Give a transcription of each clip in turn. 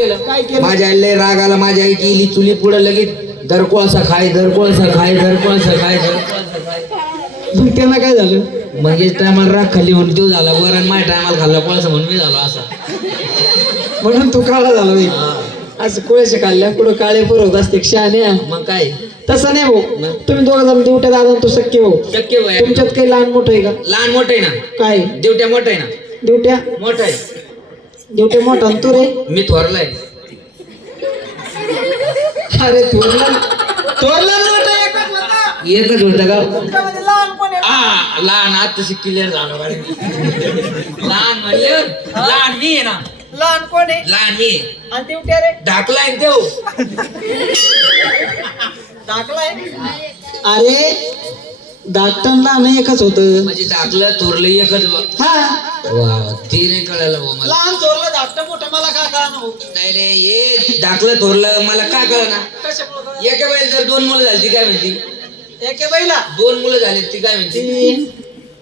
केलं काय केलं? माझ्या आईला लय राग आला माझ्या आई केली चुली पुढे लगेच. दरकोळसा खाय दरकोळसा खाय दरकोळसा खाय दरकोळसा खाय. मग त्यांना काय झालं? म्हणजे टायमाला राग खाली म्हणून तो झाला वर आणि माझ्या टायमाला खाल्ला कोळसा म्हणून मी झालो असा. म्हणून तू काळा झाला बाई. असं कोळशे खाल्ल्या पुढं काळे पुरवत असते शहाण्या मग काय? तसं नाही भाऊ? तुम्ही दोघं जण दिवट्या दादा आणि तू सख्य भाऊ. शक्य भाई तुमच्यात काही लहान मोठं आहे का? लहान मोठं आहे ना? काय? देवट्या मोठं आहे ना? दिवट्या? मोठं आहे. दिवट्या मोठा आणि तू रे? मी थोरलाय. अरे थोरला? थोरला मोठा एकच होता. एकच होतं का? तुमच्यामध्ये लहान पण आहे. आ लहान क्लिअर झालं बरं. लहान म्हणले लहान मी आहे ना. लहान कोण आहे? लहान मी आहे. आणि दिवट्या रे? ढाकलाय देऊ दाखलाय अरे दाखटन लहान एकच होत. म्हणजे ढाकलं थोरलं एकच वा हा. वा, ते नाही कळालं बुवा मला. लहान थोरलं धाकटं मोठं मला काय कळणार भाऊ नाही रे हे ढाकलं थोरलं मला काय कळ ना कशामुळं एका वेळेस जर दोन मुलं झाली ती काय म्हणती? एके बाईला? दोन मुलं झाली ती काय म्हणती? ती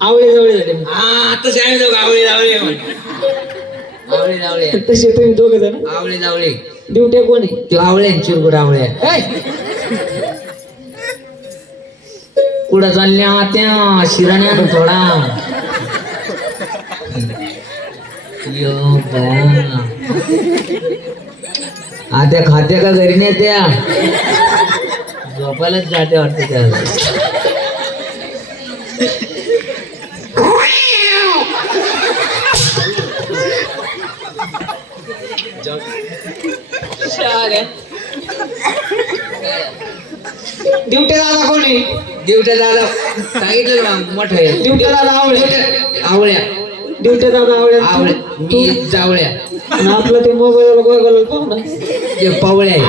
आवळे जवळे झाले हा तसे आम्ही दोघं आवळे जावळे आवळे जावळे तसे तुम्ही दोघ जण? आवळे जावळे दिवट्या कोण आहे? ते आवळे चिरकुट आवळे आहे. ऐ, कुठं चालल्या त्या शिराण्या थोडा. यो खात्या का घरी नाही त्या? झोपायलाच जाते वाटते त्याला. ड्युटी दादा कोणी? देवट्या दादा सांगितलं ना मोठं आहे दिवट्या दादा आवळे आवळ्या. दिवट्या दादा आवळे आवळ्या. तू- मी जावळ्या. आणि आपलं ते मोबाईल गोगल ते पवळ्या आहे.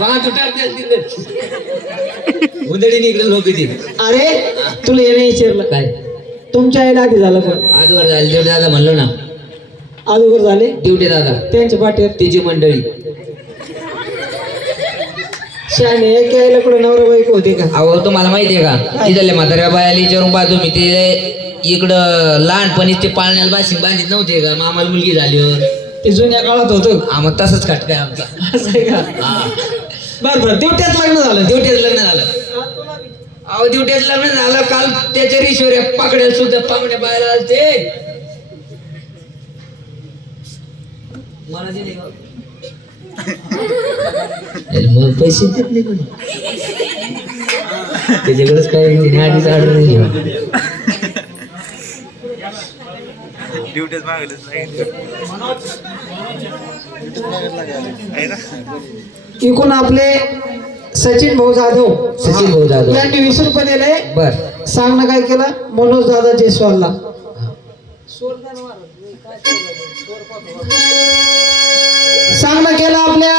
बघा तुटार उंदडी निघलं लोक ती अरे तुला नाही विचारलं काय? तुमच्या आईला आधी झालं पण आजवर झाले देवटे दादा म्हणलो ना. अगोदर झाले? देवटे दादा. त्यांच्या पाठीवर? तिची मंडळी. शहाणे एका आईला कुठं नवरा बायको होते का? अहो तुम्हाला माहितीये का? तिथले म्हाताऱ्या बायाला विचारून पाहतो मी. ते इकडं लहानपणीच ते पाळण्याला बाशिंग बांधित नव्हते का? मामाला मुलगी झाल्यावर ते जुन्या काळात होतं. हा मग तसंच खटकाय आमचा. असं आहे का? हा. बर बर. दिवट्यात लग्न झालं. देवट्याच लग्न झालं. अहो देवट्याच लग्न झालं काल त्याच्या ईश्वर पाकड्या सुद्धा पाकड्या बायला आलते. मला दिले मग पैसे देत नाही कोणी? त्याच्याकडेच काय तिने आधीच ऑर्डर नाही घेऊन ड्युटीच मागलेच आहे ना इकून आपले सचिन भाऊ जाधव. सचिन भाऊ जाधव. यांनी वीस रुपये दिले. बर. सांगणं काय केलं? मनोज दादा जयस्वालला. सांगणं केलं आपल्या